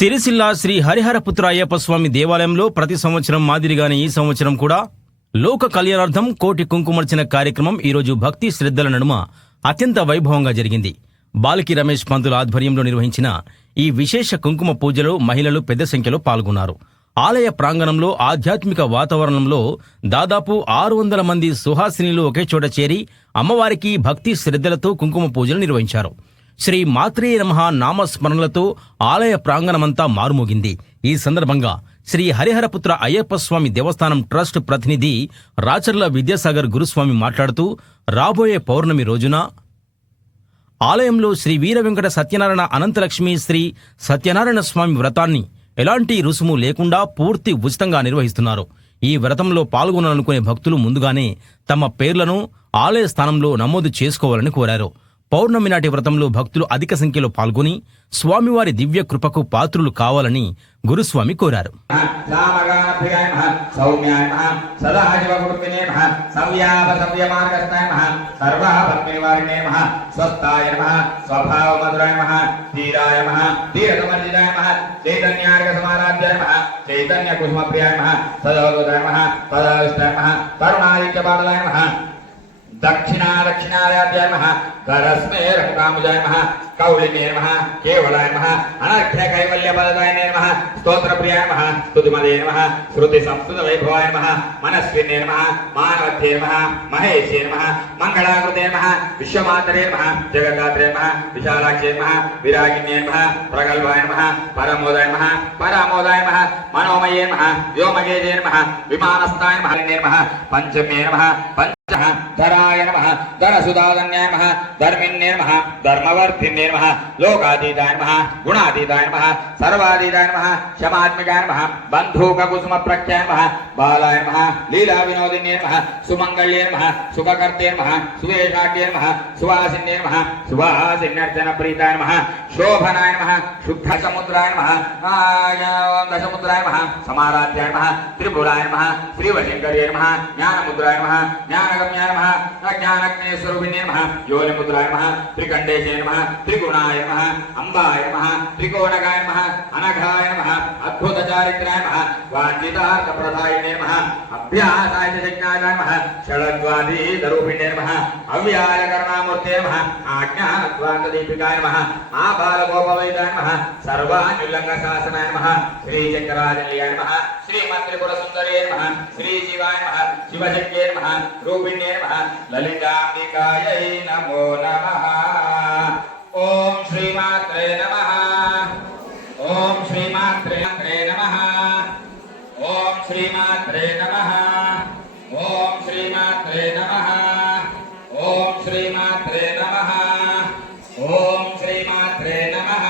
సిరిసిల్ల శ్రీ హరిహరపుత్ర అయ్యప్ప స్వామి దేవాలయంలో ప్రతి సంవత్సరం మాదిరిగానే ఈ సంవత్సరం కూడా లోక కళ్యాణార్థం కోటి కుంకుమర్చన కార్యక్రమం ఈరోజు భక్తి శ్రద్ధల నడుమ అత్యంత వైభవంగా జరిగింది. బాలకి రమేష్ పంతుల ఆధ్వర్యంలో నిర్వహించిన ఈ విశేష కుంకుమ పూజలో మహిళలు పెద్ద సంఖ్యలో పాల్గొన్నారు. ఆలయ ప్రాంగణంలో ఆధ్యాత్మిక వాతావరణంలో దాదాపు 600 మంది సుహాసినిలు ఒకే చోట చేరి అమ్మవారికి భక్తి శ్రద్ధలతో కుంకుమ పూజలు నిర్వహించారు. శ్రీ మాత్రే నమః నామస్మరణలతో ఆలయ ప్రాంగణమంతా మారుమోగింది. ఈ సందర్భంగా శ్రీ హరిహరపుత్ర అయ్యప్ప స్వామి దేవస్థానం ట్రస్ట్ ప్రతినిధి రాచర్ల విద్యాసాగర్ గురుస్వామి మాట్లాడుతూ, రాబోయే పౌర్ణమి రోజున ఆలయంలో శ్రీ వీర వెంకట సత్యనారాయణ అనంతలక్ష్మి శ్రీ సత్యనారాయణ స్వామి వ్రతాన్ని ఎలాంటి రుసుము లేకుండా పూర్తి ఉచితంగా నిర్వహిస్తున్నారు. ఈ వ్రతంలో పాల్గొనాలనుకునే భక్తులు ముందుగానే తమ పేర్లను ఆలయ స్థానంలో నమోదు చేసుకోవాలని కోరారు. పౌర్ణమి నాటి వ్రతంలో భక్తులు అధిక సంఖ్యలో పాల్గొని స్వామివారి దివ్య కృపకు పాత్రులు కావాలని గురుస్వామి కోరారు. दक्षिणादक्षिणायाभ्याय नमः करस्मै रङ्गामुजाय नमः कौलिने नमः केवलाय नमः अनर्घ्य कैवल्यपददाय नमः स्तोत्रप्रियाय नमः स्तुतिमदे नमः श्रुतिसंस्कृतवैभवाय नमः मनस्विने नमः मानवध्ये नमः महेशे नमः मङ्गलाकृते नमः विश्वमातरे नमः जगदात्रे नमः विशालाक्षे नमः विरागिन्ये नमः प्रगल्भाय नमः परमोदाय नमः परामोदाय नमः मनोमये नमः व्योमगेजे नमः विमानस्थाय नमः पंचम्ये नमः धराय नमः धरसुदाधन्याय नमः धर्मिन्ये नमः धर्मवर्धिन्ये नमः लोकातीताय नमः गुणातीताय नमः सर्वातीताय नमः क्षमात्मिकाय नमः बन्धूककुसुमप्रख्याय नमः बालाय नमः लीला विनोदिन्ये नमः सुमङ्गल्ये नमः सुखकर्ते नमः सुवेशाढ्ये नमः सुवासिन्ये नमः सुवासिन्यर्चनप्रीताय नमः शोभनाय नमः शुद्धसमुद्राय नमः दशमुद्राय नमः समाराध्याय नमः त्रिपुराय नमः श्रीवशङ्कर्ये नमः ज्ञानमुद्राय नमः ज्ञानगम्याय नमः अज्ञानज्ञेयस्वरूपिणे नमः योनिमुद्राय नमः त्रिकण्डेशे नमः त्रिगुणाय नमः अम्बाय नमः त्रिकोणगाय नमः अनघाय नमः अद्भुतचारित्राय नमः वाञ्छितार्थप्रदायिने नमः अभ्यासाय शक्याय नमः षड्वादीतरूपिणे नमः अव्यायकरुणामूर्ते नमः आज्ञानत्वान्तदीपिकाय नमः आबालगोपवैदाय नमः सर्वान्युल्लङ्घशासनाय नमः श्रीचक्रराजनीयाय नमः श्रीमन्त्रिपुरसुन्दर्ये नमः श्रीशिवाय नमः शिवशक्त्यै नमः रूपिण्ये नमः ललिताम्बिकायै नमो नमः। ओम श्रीमात्रे नमः। ओम श्रीमात्रे नमः। ओम श्रीमात्रे नमः। ओम श्रीमात्रे नमः। ओम श्रीमात्रे नमः। ओम श्रीमात्रे नमः।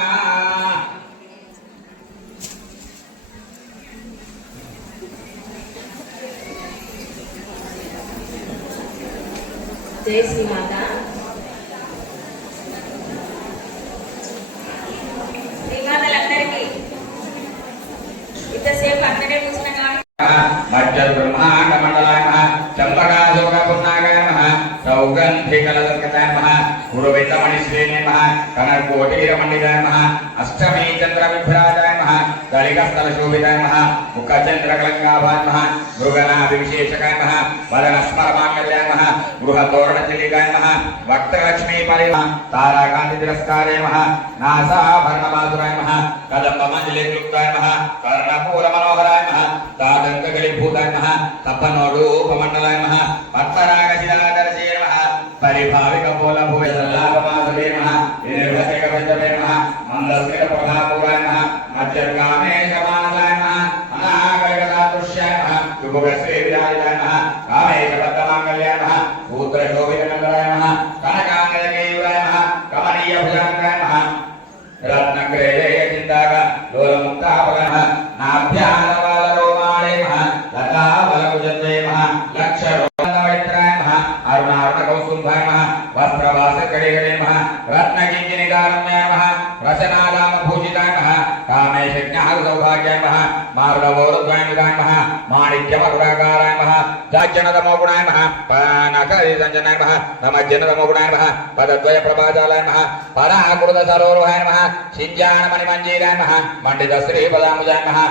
जय श्री माता। శ్రీమాతలందరికీ ఇంతసేపు అక్కడే కూర్చున్నా మధ్యల్ బ్రహ్మాండ మండలాయ నమః చంపకాశోక పున్నాగాయ నమః సౌగంధికలదర్కతాయ నమః గురువిందమణిశ్రేణే నమః కనకోటీరమండితాయ నమః అష్టమీ చంద్రవిభ్రాజాయ నమః కలికస్థలశోభితాయ నమః ముఖచంద్రకలంగాభాయ నమః మృగనాభివిశేషకాయ నమః వదనస్మరమాంగళ్యాయ నమః గృహతోరణచిలికాయ నమః వక్తలక్ష్మీపరి నమః తారాకాంతితిరస్కారే నమః నాసాభరణమాధురాయ నమః కదంబమంజలిక్లుప్తాయ నమః కర్ణపూరమనోహరాయ నమః तादंगलिभूताय नमः तपनोडूपमण्डलाय नमः पद्मरागशिलाधरसे नमः परिभाविकपोलभूयसल्लाभमासवे नमः निर्भसिकपञ्चमे नमः मन्दस्मितप्रभापूराय नमः मज्जर्गामेशमानसाय नमः अनागरिकसादृश्याय नमः शुभगश्रीविराजिताय नमः कामेशबद्धमाङ्गल्याय नमः सूत्रशोभितनन्दराय नमः कनकाङ्गलकेयुराय नमः कमनीयभुजङ्गाय नमः रत्नग्रेय चिन्ताक लोलमुक्तापगः नाभ्यानवालरोमाणे नमः लतावलकुजन्वे नमः लक्षरोगन्धवै कमलवोरुद्वयमिदाय नमः माणिक्यमकुडाकाराय नमः दाज्जनतमोगुणाय नमः पानकरिसञ्जनाय नमः नमज्जनतमोगुणाय नमः पदद्वयप्रभाजालाय नमः पराकृतसरोरुहाय नमः शिञ्जानमणिमञ्जीराय नमः मण्डितश्रीपदाम्बुजाय नमः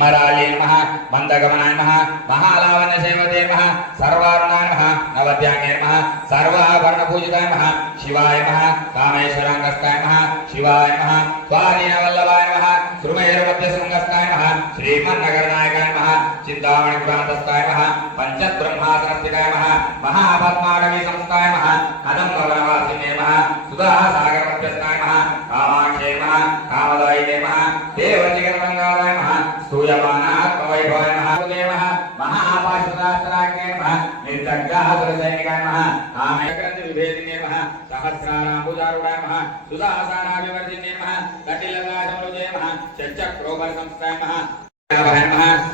मराली नमः मंदगमनाय नमः महालावण्य सेवते नमः सर्वारुणाय नमः नवद्यांगे नमः सर्वाभरण पूजिताय नमः शिवाय नमः कामेश्वरांगस्ताय नमः शिवाय नमः स्वाधीनवल्लभाय नमः श्रुमेरमध्यसंगस्ताय नमः श्रीमन्नगरनायकाय नमः चिन्तामणिपुरान्तस्ताय नमः पंचब्रह्मासनस्थिताय नमः महापद्माडवी संस्थाय नमः कदम्बवनवासिने नमः सुधासागरमध्यस्थाय नमः कामाक्षे नमः कामदायिने नमः देवजीवनमङ्गलाय नमः स्तूयमानात्मवैभवाय नमः महापाशुदास्त्राग्ने नमः निर्दग्धासुरसैनिकाय नमः कामेग्रन्थविभेदिने नमः सहस्राराम्बुजारूढाय नमः सुधासानाभिवर्धिने नमः कटिललाजमरुजे नमः चक्रक्रोबरसंस्थाय नमः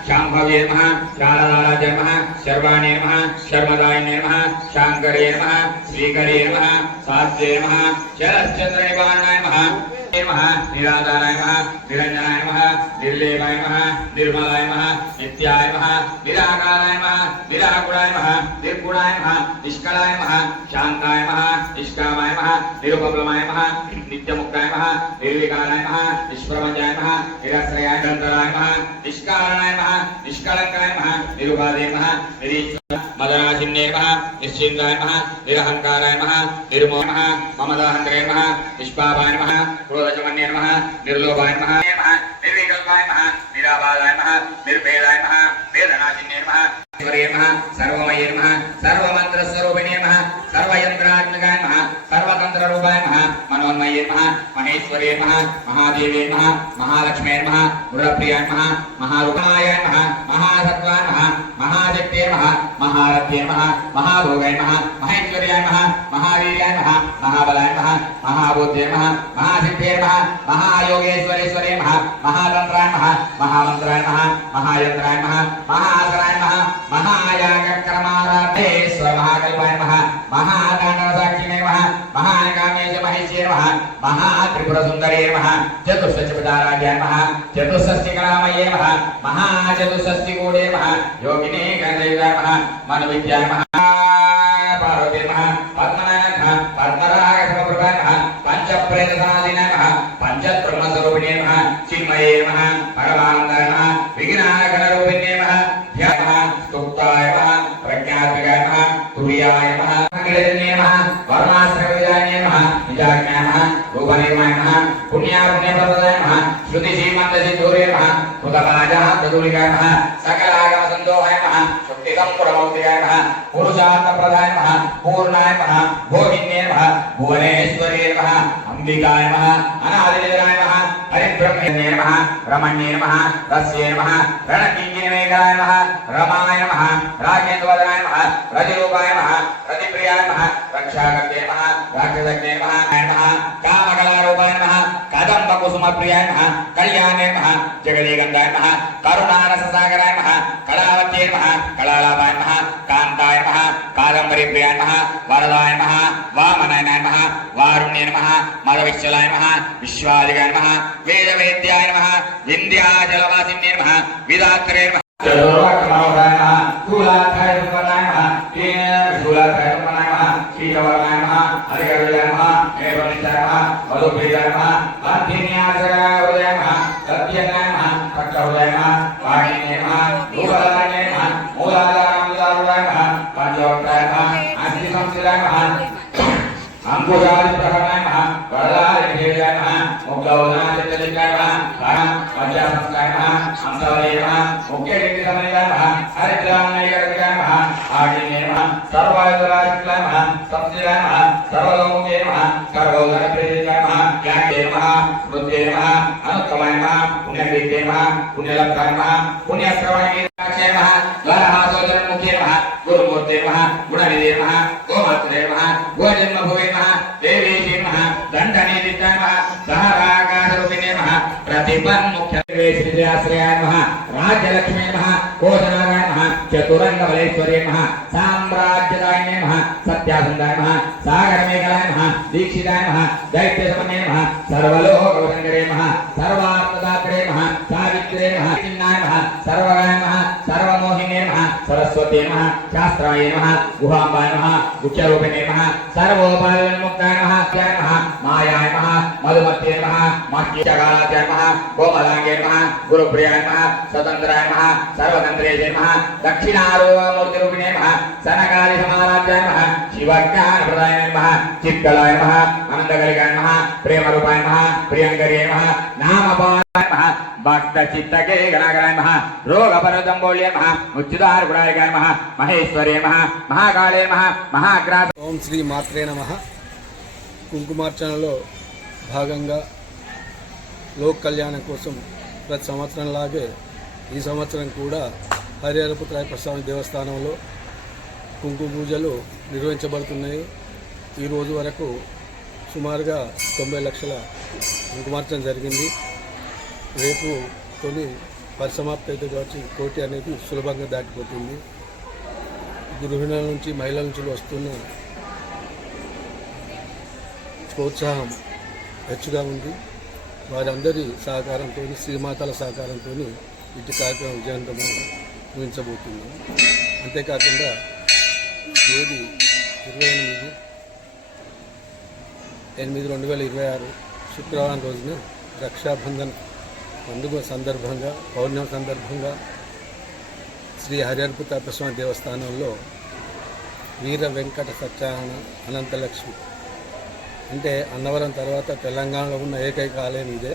शाम्भवे नमः शारदाराज नमः शर्वाणे नमः शर्मदायिने नमः शाङ्करे नमः श्रीकरे नमः सात्वे नमः शरश्चन्द्रनिवारणाय नमः निराधाराय नमः निरञ्जनाय नमः निर्लेपाय नमः निर्मलाय नमः नित्याय नमः निराकाराय नमः निराकुलाय नमः निर्गुणाय नमः निष्कलाय नमः शान्ताय नमः निष्कामाय नमः निरुपप्लवाय नमः नित्यमुक्ताय नमः निर्विकाराय नमः निष्प्रपञ्चाय नमः निराश्रयाय निरन्तराय नमः निष्कारणाय नमः निष्कलङ्काय नमः निरुपादे नमः मदनाशिन्ने नमः निश्चिन्ताय नमः निरहङ्काराय नमः निर्मोह नमः ममदाहङ्करे नमः निष्पापाय नमः क्रोधजमन्ये नमः निर्लोभाय नमः निर्विकल्पाय नमः निराबाधाय नमः निर्भेदाय नमः वेदनाशिन्ने नमः ईश्वरे नमः सर्वमये नमः सर्वमन्त्रस्वरूपिणे नमः सर्वयन्त्रात्मकाय नमः सर्वतन्त्ररूपाय नमः मनोन्मये नमः महेश्वरे नमः महादेवे नमः महालक्ष्मे नमः गुणप्रियाय नमः महारूपाय नमः महासत्त्वाय नमः महाशक्ते नमः महारथ्ये नमः महाभोगाय नमः महेश्वर्याय नमः महावीर्याय नमः महाबलाय नमः महाबुद्धे नमः महासिद्धे नमः महायोगेश्वरेश्वरे नमः महातन्त्राय नमः महामन्त्राय नमः महायन्त्राय नमः महासराय नमः महायागक्रमाराधेश्वर महाकल्पाय नमः महाताण्डवसाक्षिणे नमः महाकामेश महेश्ये नमः महात्रिपुरसुन्दरे नमः चतुष्षष्टिपदाराध्याय नमः चतुष्षष्टिकलामये नमः महाचतुष्षष्टिकूटे नमः योगिने गणदेवाय नमः मनोविद्याय नमः पार्वती नमः पद्मनाय नमः पद्मरागसमप्रभाय नमः पंचप्रेतसनादिनाय नमः पंचब्रह्मस्वरूपिणे नमः चिन्मये नमः परमानन्दाय नमः विघ्नाकररूपिणे नमः ध्याय नमः स्तुताय नमः प्रज्ञात्मकाय नमः तुर्याय नमः अग्रजन्ये नमः वर्णाश्रविदाय नमः निजाज्ञाय नमः रूपनिर्माय नमः पुण्यापुण्यप्रदाय नमः श्रुतिसीमन्तसिद्धूरे नमः कृतकाजाः प्रदूलिकाय नमः सकलागमसन्दोहाय नमः शक्तिसम्पुरमौक्तिकाय नमः पुरुषार्थप्रदाय नमः पूर्णाय नमः भोगिन्ये नमः भुवनेश्वर्ये नमः अंबिकाय नमः अनादिनिधनाय नमः हरिब्रह्मण्ये नमः रमण्ये नमः रस्ये नमः रणकिङ्किणीमेघाय नमः रमाय नमः राजेन्द्रवदनाय नमः रतिरूपाय नमः रतिप्रियाय नमः रक्षाकर्ते नमः राक्षसज्ञे नमः कामकलारूपाय नमः कदम्बकुसुमप्रियाय नमः कल्याणे नमः जगदीगन्धाय नमः करुणारससागराय नमः कलावत्ये नमः कलालाभाय नमः कान्ताय नमः कादम्बरीप्रियाय नमः वरदाय नमः वामनाय नमः वारुण्ये नमः मदविश्वलाय नमः विश्वादिकाय नमः वेदवेद्याय नमः विन्ध्याचलवासिन्ये नमः विधात्रे नमः चतुर्वक्त्रमोहराय नमः शूलाध्याय नमः शूलाध्याय नमः श्रीचवर्णाय नमः हरिहरयाय नमः एवनिष्ठाय नमः मधुप्रियाय नमः अध्यन्यासराय नमः सत्यनाय नमः पक्षहृदयाय नमः वाणिने नमः रूपलाय नमः मूलाधाराय नमः पंचवक्त्राय नमः अस्थिसंस्थिताय नमः अंकुशादिप्रहरणाय नमः वरदादिदेव्याय नमः मुक्तौदादित्यलिकाय नमः पंचासंस्काय नमः हंसवदे नमः मुख्यनिधिसमन्विताय नमः हरिद्रान्नैकरतिकाय नमः आदिने नमः सर्वायुधराशिकाय नमः संस्थिताय नमः सर्वलोके नमः सर्वोदरप्रेरिताय नमः ज्ञाते नमः स्मृते नमः अनुत्तमाय नमः पुण्यकीर्ते नमः पुण्यलब्धाय नमः पुण्यश्रवणगीताक्षे नमः द्वारहासोदरमुखे नमः गुरुमूर्ते नमः गुणनिधे नमः गोमात्रे नमः गोजन्मभुवे नमः देवीशे नमः दण्डनीतिकाय नमः दहराकाशरूपिणे नमः प्रतिपन्मुख्यश्रेयाश्रयाय नमः राज्यलक्ष्मी नमः कोशनागाय नमः चतुरङ्गबलेश्वरे नमः साम्राज्यदायिने नमः सत्यासन्दाय नमः सागरमेघलाय नमः दीक्षिताय नमः दैत्यसमन्ये नमः सर्वलोकवसङ्करे नमः सर्वार्थदात्रे नमः सर्वज्ञानमूर्तिरे नमः चिन्नाय नमः सर्वगाय नमः सर्वमोहिने नमः सरस्वती नमः शास्त्राय नमः गुहाम्बाय नमः उच्चरूपिणे नमः सर्वोपायन्मुक्ताय नमः त्याय नमः मायाय नमः मधुमत्ये नमः माह्यकालाय नमः कोमलांगे नमः गुरुप्रियाय नमः स्वतन्त्राय नमः सर्वतन्त्रेय नमः दक्षिणारोगमूर्तिरूपिणे नमः सनकादि समाराध्याय नमः शिवज्ञानप्रदाय नमः चित्कलाय नमः आनन्दकलिकाय नमः प्रेमरूपाय नमः प्रियङ्कर्ये नमः नामपाय नमः भक्तचित्तके गणागणाय नमः रोगपरदम्बोल्ये नमः मुच्युतार्गुणायकाय नमः महेश्वर्ये नमः महाकाले नमः महाग्रास ఓం శ్రీ మాత్రే నమః. కుంకుమార్చనలో భాగంగా లోక్ కళ్యాణం కోసం ప్రతి సంవత్సరంలాగే ఈ సంవత్సరం కూడా హరిహరపుత్రాయ స్వామి దేవస్థానంలో కుంకుమ పూజలు నిర్వహించబడుతున్నాయి. ఈ రోజు వరకు సుమారుగా 90 లక్షల కుంకుమార్చన జరిగింది. రేపు తొలి పరిసమాప్తి అయితే కాబట్టి కోటి అనేది సులభంగా దాటిపోతుంది. గృహిణుల నుంచి మహిళల నుంచి వస్తున్న ప్రోత్సాహం హెచ్చుగా ఉంది. వారందరి సహకారంతో శ్రీమాతల సహకారంతో ఇటు కార్యక్రమం విజయవంతంగా ముగించబోతున్నాం. అంతేకాకుండా తేదీ 28/8/2026 శుక్రవారం రోజున రక్షాబంధన్ పండుగ సందర్భంగా పౌర్ణమి సందర్భంగా శ్రీ హరిహరపుత్రాయ స్వామి దేవస్థానంలో వీర వెంకట సత్యనారాయణ అనంతలక్ష్మి అంటే అన్నవరం తర్వాత తెలంగాణలో ఉన్న ఏకైక ఆలయం ఇదే.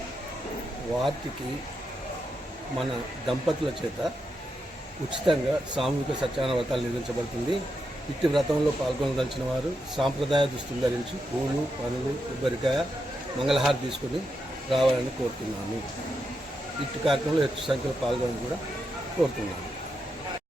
వాటికి మన దంపతుల చేత ఉచితంగా సామూహిక సత్యనారాయణ వ్రతాలు నిర్వహించబడుతుంది. ఇట్టి వ్రతంలో పాల్గొనదలిచిన వారు సాంప్రదాయ దుస్తులు ధరించి పూలు పండ్లు కొబ్బరికాయ మంగళహారతి తీసుకుని రావాలని కోరుతున్నాను. ఇట్టి కార్యక్రమంలో ಹೆಚ್ಚು సంఖ్యలో పాల్గొని కూడా కోరుతున్నాను.